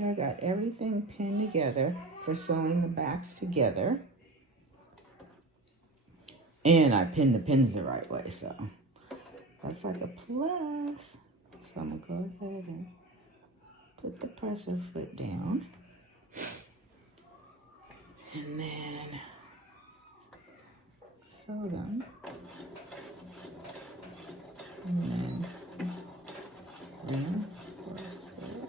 I got everything pinned together for sewing the backs together. And I pinned the pins the right way, so that's like a plus. So I'm gonna go ahead and put the presser foot down. And then sew them. And then reinforce it.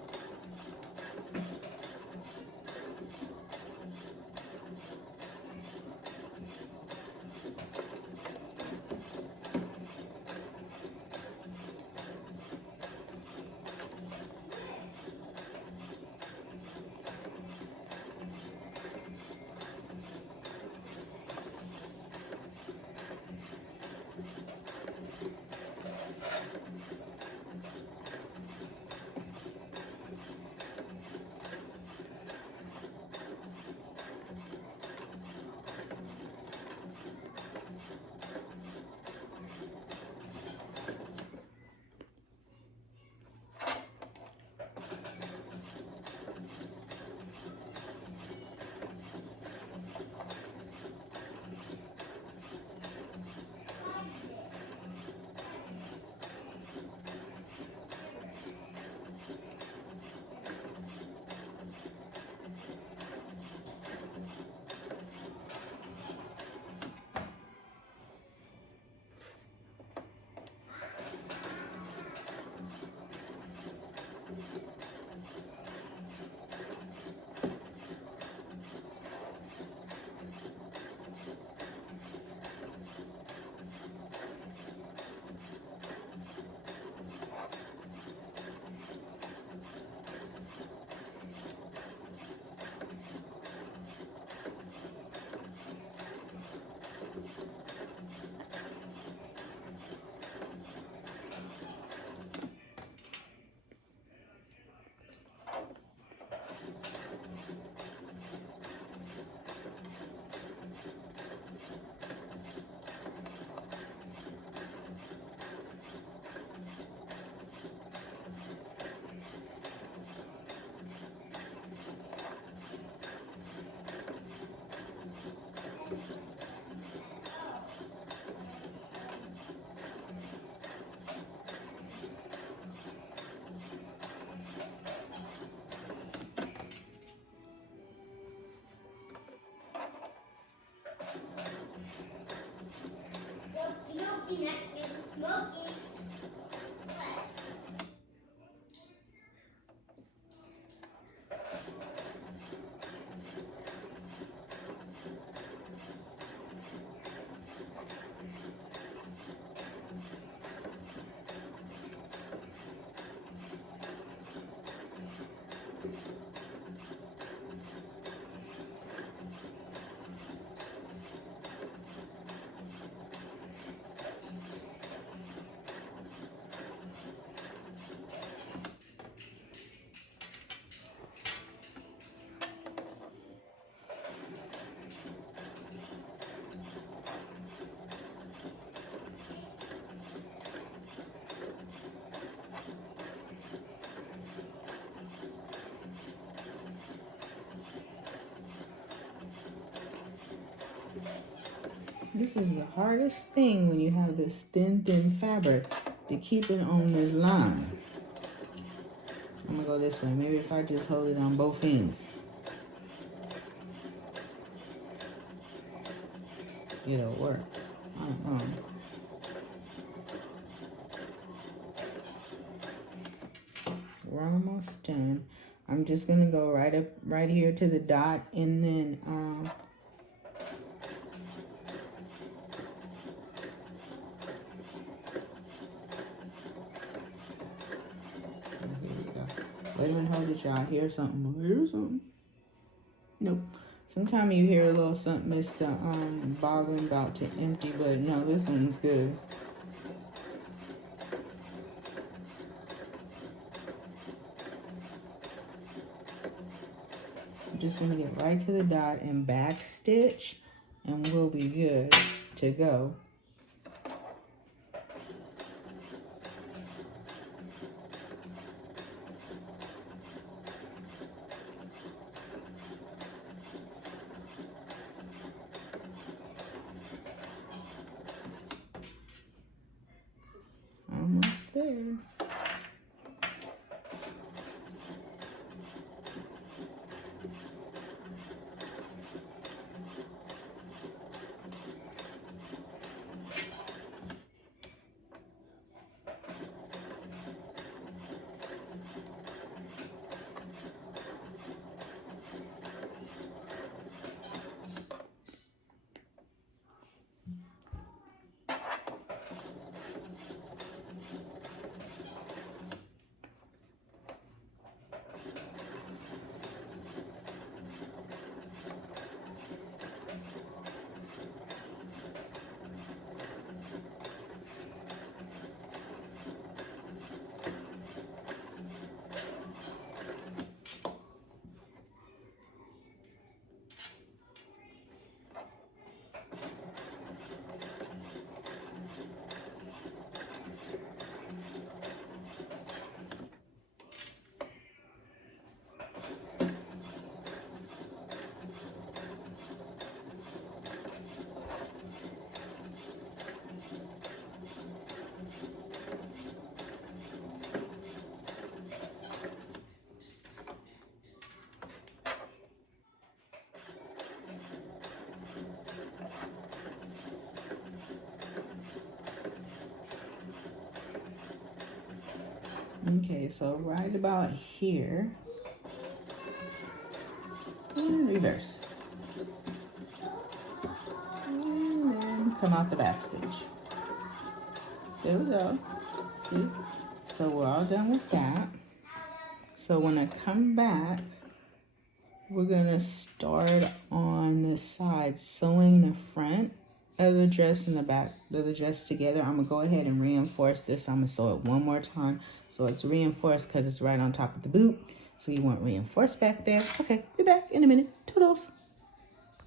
This is the hardest thing when you have this thin fabric to keep it on this line. I'm gonna go this way. Maybe if I just hold it on both ends, it'll work. I don't know. We're almost done. I'm just gonna go right here to the dot, and then wait a minute, hold it, y'all. Hear something? Hear something? Nope. Sometimes you hear a little something. It's the bobbin about to empty, but no, this one's good. I'm just gonna get right to the dot and back stitch, and we'll be good to go. Okay, so right about here, and reverse. And then come out the back stitch. There we go. See? So we're all done with that. So when I come back, we're gonna start on the side, sewing the front of the dress and the back of the dress together. I'm gonna go ahead and reinforce this. I'm gonna sew it one more time so it's reinforced because it's right on top of the boot. So you want reinforced back there. Okay, be back in a minute. Toodles.